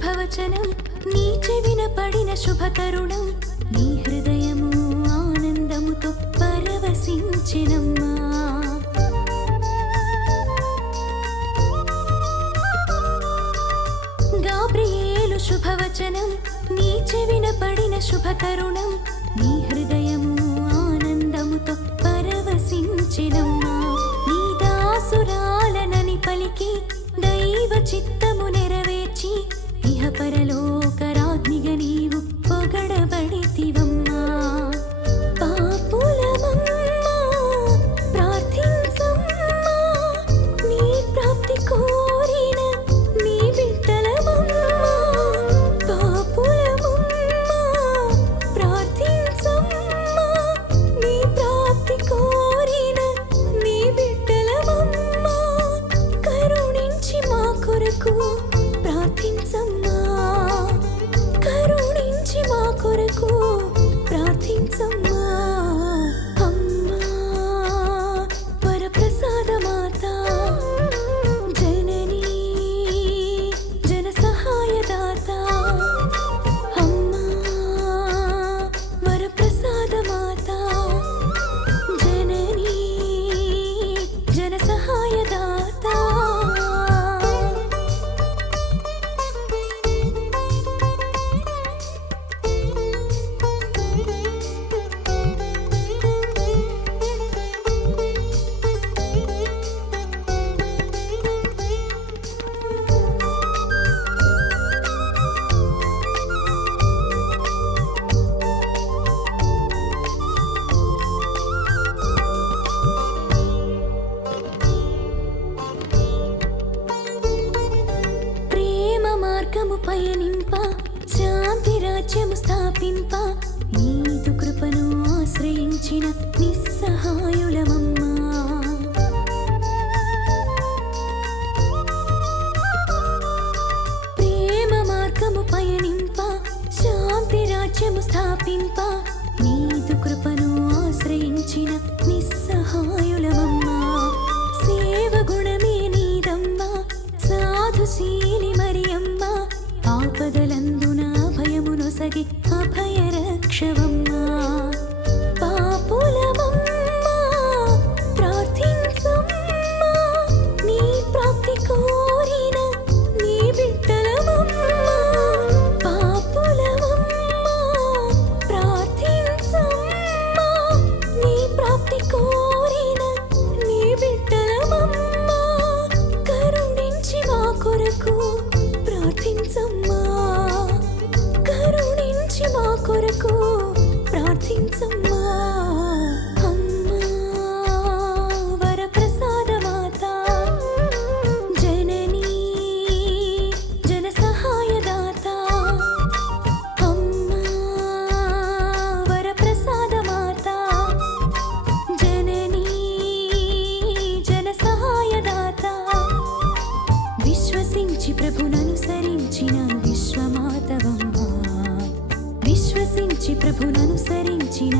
శుభవచనం నీ చెవిన పడిన శుభతరుణం నీ హృదయము ఆనందముతో పరవశించెనమ్మా. గాబ్రియేలు శుభవచనం నీ చెవిన పడిన శుభతరుణం నీ హృదయము ఆనందముతో పరవశించెనమ్మా. నీ దాసురాలనని పలికి దైవ చిత్తము నెరవేర్చి ఇహ పరలోక రాజ్ఞిగా నీవు పొగడబడితివమ్మా. పాపులమమ్మా ప్రార్థించమ్మా, నీ ప్రాప్తి కోరిన నీ బిడ్డలమమ్మా. పాపులమమ్మా ప్రార్థించమ్మా, నీ ప్రాప్తి కోరిన నీ బిడ్డలమమ్మా. కరుణించి మా కొరకు ప్రార్థించమ్మా, కరుణించి మా కొరకు ప్రార్థించమ్మా. అమ్మా వరప్రసాద మాత, జననీ జన సహాయదాత. అమ్మా వరప్రసాద మాత, జననీ జన సహాయదాత. ప్రేమ మార్గము పయనింప, శాంతి రాజ్యము స్థాపింప, నీదు కృపను ఆశ్రయించిన నిస్సహాయులమమ్మా. ప్రేమ మార్గము పయనింప, శాంతి రాజ్యము స్థాపింప, నీదు కృపను ఆశ్రయించిన నిస్సహాయులమమ్మా. సేవ గుణమే నీదమ్మా, సాధుశీలి మరియమ్మ, ఆపదలందున అభయమునొసగి అభయరక్షవమ్మా. పాపులమమ్మా ప్రార్థించమ్మా, నీ ప్రాప్తి కోరిన నీ బిడ్డలమమ్మా. పాపులమమ్మా ప్రార్థించమ్మా, నీ ప్రాప్తి కోరిన నీ బిడ్డలమమ్మా. కరుణించి మా కొరకు ప్రార్థించమ్మా, కరుణించి మా కొరకు ప్రార్థించమ్మా. అమ్మా వరప్రసాద మాత, జననీ జన సహాయదాత. అమ్మా వరప్రసాద మాత, జననీ జన సహాయదాత. విశ్వసించి ప్రభుననుసరించిన విశ్వమాతవమ్మా, విశ్వసించి ప్రభుననుసరించిన